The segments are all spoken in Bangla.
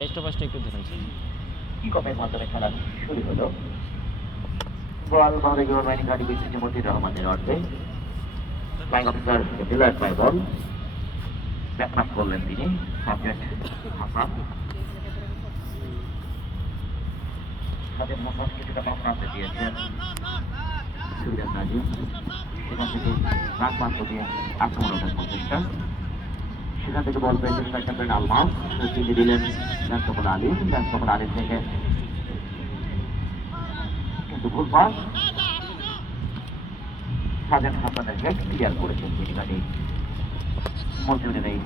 স্টপাসটা একটু দেখেন। কিকপের মাধ্যমে খেলা শুরু হলো? বল বাংলাদেশ গভর্নমেন্ট গাড়ি বিসিসি মতিউর রহমানের অর্থে ফ্লাইং অফিসার ডিলার বাই বল ব্যাকপাস করলেন তিনি সাবজেক্ট হাসান। সাজেদ মোসাদ কিছুটা পাশে দিয়েছেন সুবিধা নাজিম। সেখান থেকে রাগ প্রান্ত দিয়ে প্রচেষ্টা। সেখান থেকে বল পেয়েছেন সেকেন্ড আলমাস তিনি দিলেন ন্যাসকমল আলী। ন্যাসকমল আলী থেকে কিন্তু ভুল পাস। সাজেদ হাসানের হেড ক্লিয়ার করেছেন তিনি গাড়ি মন্ত্রীদের এই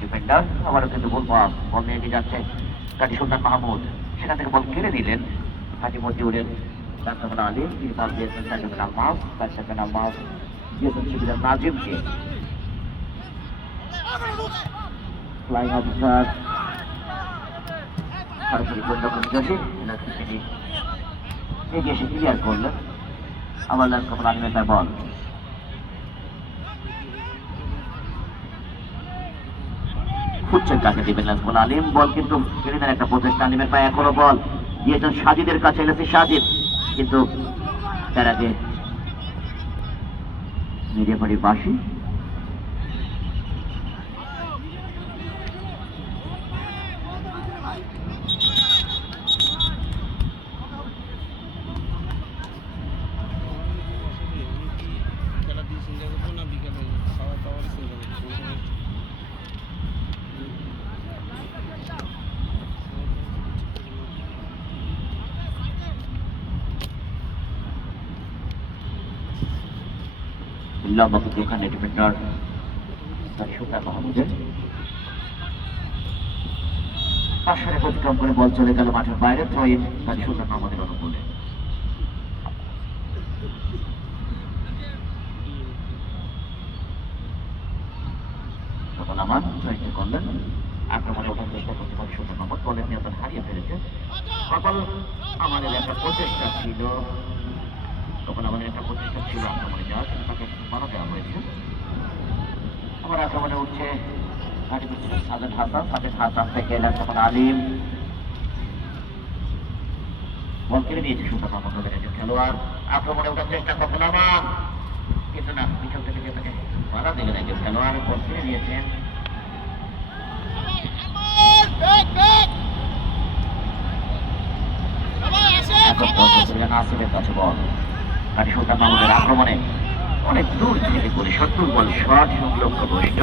ডিফেন্ডার আবারও কিন্তু ভুল পাস। বল নিয়ে এগিয়ে যাচ্ছে গাড়ি সুলতান মাহমুদ। সেখান থেকে বল কেড়ে দিলেন হাজি মজিউরের ন্যাসকমল আলী। তিনি বল দিয়েছেন সেকেন্ড আলমাস তার সেকেন্ড আলমাস দিয়েছেন সুবিধা নাজিমকে। ফ্লাইং অফিসার সরাসরি গোলরক্ষক জহির এনাকে তিনি এগিয়ে এসে ক্লিয়ার করলেন আবার লাল কমল তার বল ফুটছেন কাকে দিবেন লাজমুল আলিম বল, কিন্তু কেড়ে নেন একটা প্রচেষ্টা আলিমের পায়ে এখনও বল। দিয়েছেন সাজিদের কাছে এনেছে, সাজিদ। কিন্তু তার আগে মিডিয়াপাড়ি বাসী লম্বা কিন্তু এখানে ডিফেন্ডার সুলতান মাহমুদের পাশের অতিক্রম করে বল চলে গেল মাঠের বাইরে থ্রোইন তার সুলতান মাহমুদের অনুকূলে। আমার থ্রোইনকে করলেন। আক্রমণে ওঠার চেষ্টা করতে পারে সুলতান মাহমুদ বলের নিয়ন্ত্রণ হারিয়ে ফেলেছে। সকল আমাদের একটা প্রচেষ্টা ছিল। তখন আমাদের একটা প্রচেষ্টা ছিল আক্রমণে যাওয়ার কিন্তু তাকে মারা দেওয়া হয়েছে। আমার আক্রমণে উঠছে হাসান। হাসান থেকে তখন আলিম। বল কেড়ে নবীর একজন খেলোয়াড়। আক্রমণে ওঠার চেষ্টা আমার কিন্তু না, পিছন থেকে তাকে মারা দিলেন একজন খেলোয়াড়, বল কেড়ে গেল নাসিরের কাছে বল। গাড়ি সুলতান মাহমুদের আক্রমণে অনেক দূর থেকে করে সত্তর বল শট সংলগ্ন বৈষ্ণ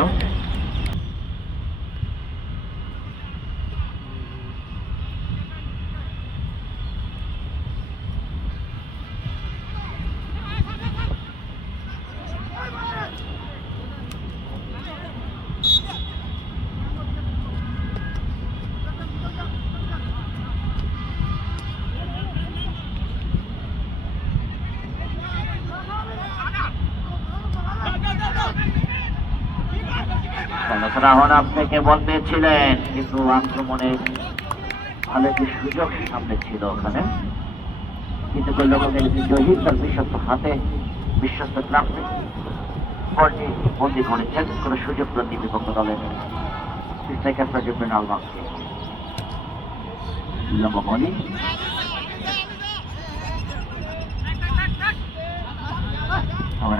রাহন আপনাকে বল পেয়েছিলেন কিন্তু আক্রমণে ভালো একটি সুযোগ সামনে ছিল ওখানে। কিন্তু তার বিশ্বস্ত হাতে, বিশ্বস্ত ক্লাবে বলটি বন্দি করেছেন কোনো সুযোগ প্রতি বিপক্ষ দলের। স্ট্রাইকার লম্বা আবার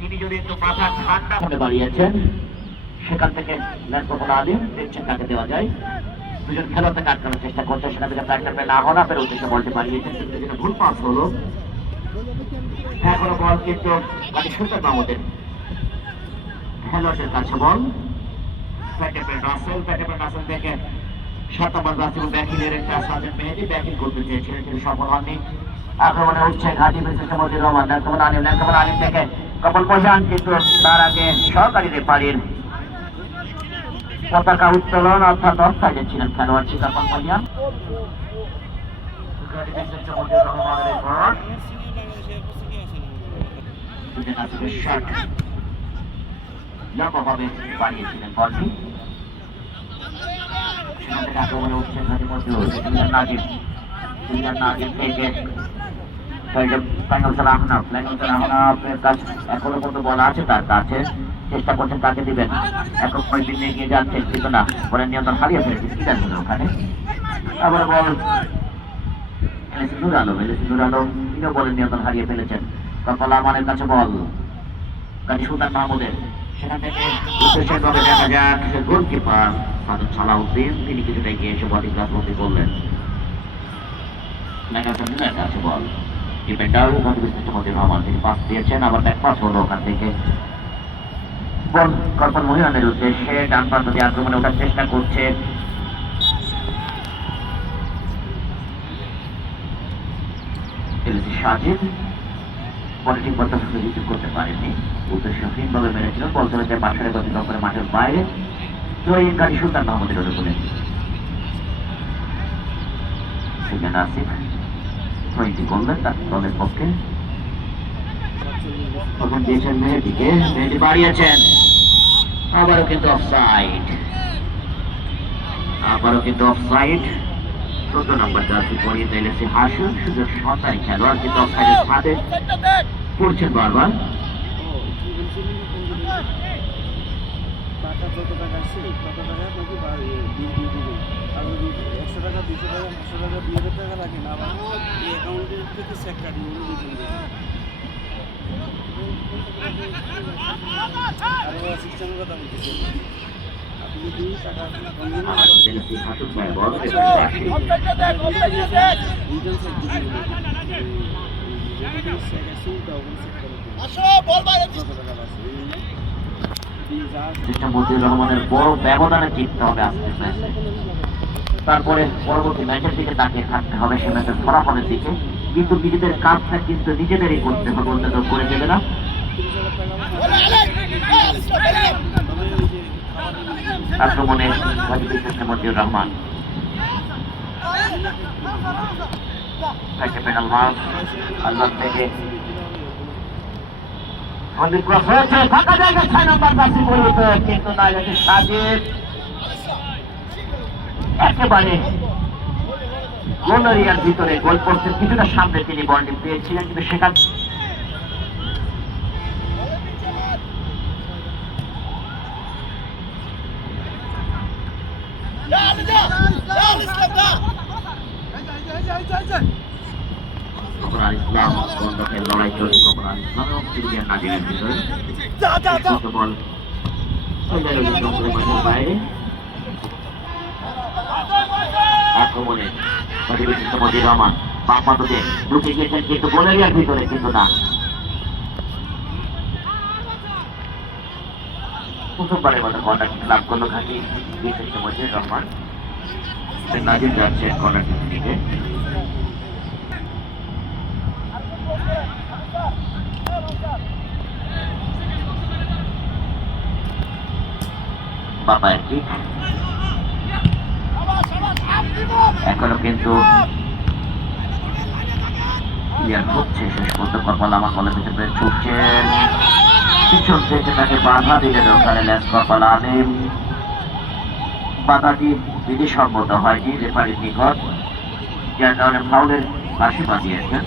তিনি যদি একটু মাথা ঠান্ডা করে বাড়িয়েছেন সেখান থেকে ল্যান্ডপোকন আলিম দেখছেন কাকে দেওয়া যায়, দুজন খেলোয়াড়কে আটকানোর চেষ্টা করছে সেখান থেকে প্রাইটার পেয়ে না হনা পেরে উদ্দেশ্যে বলতে বাড়িয়েছেন কিন্তু যেটা ভুল পাস হলো। এখনও বল কিন্তু মানে সুলতান মাহমুদের খেলোয়াড়দের কাছে বল। প্যাটে পেয়ে রাসেল প্যাটে পেয়ে রাসেল থেকে সাত নম্বর রাসেল ব্যাকিলের একটা সাজেন মেহেদি ব্যাকিং করতে চেয়েছিলেন, কিন্তু সফল হননি। আক্রমণে উঠছে ঘাটি বিশিষ্ট মজির রহমান ন্যাকমন আলিম ন্যাকমন আলিম থেকে কপল প্রশান্ত কিন্তু তার আগে সরকারি রেফারির পতাকা উত্তোলন অর্থাৎ অফসাইডে ছিলেন খেলোয়াড় শট লম্বাভাবে বাড়িয়েছিলেন বলটি সেখান থেকে আক্রমণে উঠছেন নাজিম দুজন থেকে এখনও পর্যন্ত বলা আছে, তার কাছে চেষ্টা করছেন তাকে দিবেন। একক পয়েন্ট এগিয়ে যাচ্ছেন কিন্তু না, বলেন নিয়ন্ত্রণ হারিয়ে ফেলেছে। কি জানবেন ওখানে। আবার বল আলম আলম তিনিও বলেন নিয়ন্ত্রণ হারিয়ে ফেলেছেন। কপাল আমানের কাছে বল। কাজী সুলতান মাহমুদের। দেখা তিনি কিছুটা এগিয়ে এসে মেগাসন আছে বল। ডিফেন্ডার গত বিশিষ্ট মতির রহমান তিনি পাস দিয়েছেন, আবার ব্যাক পাস হলো ওখান থেকে। বল কল্পন মহিলাদের উদ্দেশ্যে ডান প্রান্ত দিয়ে আক্রমণে ওঠার চেষ্টা করছে। সাজিদ ঠিক মতো রিসিভ করতে পারেনি। উদ্দেশ্যহীনভাবে মেরেছিল বল চলে যায় পাশের গতি করে মাঠের বাইরে। গাড়ি সুলতান মাহমুদের অনুকূলে। সেখানে আসিফ টোয়েন্টি করলেন দলের পক্ষে। তখন দিয়েছেন মেহেদিকে, মেহেদি বাড়িয়েছেন। আবারও কিন্তু অফসাইড আবারও কিন্তু অফসাইড চোদ্দ নম্বর জার্সি পরিয়ে দিলে সে হাসুন সুযোগ সরকারি খেলোয়াড়, কিন্তু অফসাইডের ফাঁদে পড়ছেন বারবার। টাকা যত টাকা টাকা দুশো টাকা টাকা এই অ্যাকাউন্টের থেকে রহমানের বড় ব্যবধানে জিততে হবে তারপরে পরবর্তী ম্যাচের দিকে তাকিয়ে থাকতে হবে, সে ম্যাচের ফলাফলের দিকে। কিন্তু নিজেদের কাজটা কিন্তু নিজেদেরই করতে হবে অন্য করে দেবে না। আক্রমণে মতিউর রহমান। তাকে পেনাল মাস আল্লাহ থেকে পরিহিত কিন্তু না একেবারে গোল এরিয়ার ভিতরে গোল পোস্টের কিছুটা সামনে তিনি বলটি পেয়েছিলেন কিন্তু সেখান লড়াই চলছে ইসলাম এবং সিরিয়ার ভিতরে। বল। বাইরে। আক্রমণে। মজির রহমান বাম পাততে ঢুকে গিয়েছেন, কিন্তু গোলেরিয়ার ভিতরে কিন্তু না। প্রথমবারের মতো কর্নার লাভ করল ঘাটি বিশিষ্ট মজির রহমান। নাজির যাচ্ছে কর্নার নিতে। বাবা কিক এখনও কিন্তু ক্লিয়ার হচ্ছে, শেষ পর্যন্ত কর্পাল আমার কলের ভিতরে ছুটছেন পিছন থেকে তাকে বাধা ল্যাস কর্পাল বাধাটি বিধিসম্মত হয়নি, রেফারির নিকট। যার কারণে ফাউলের পাশে বাঁধিয়েছেন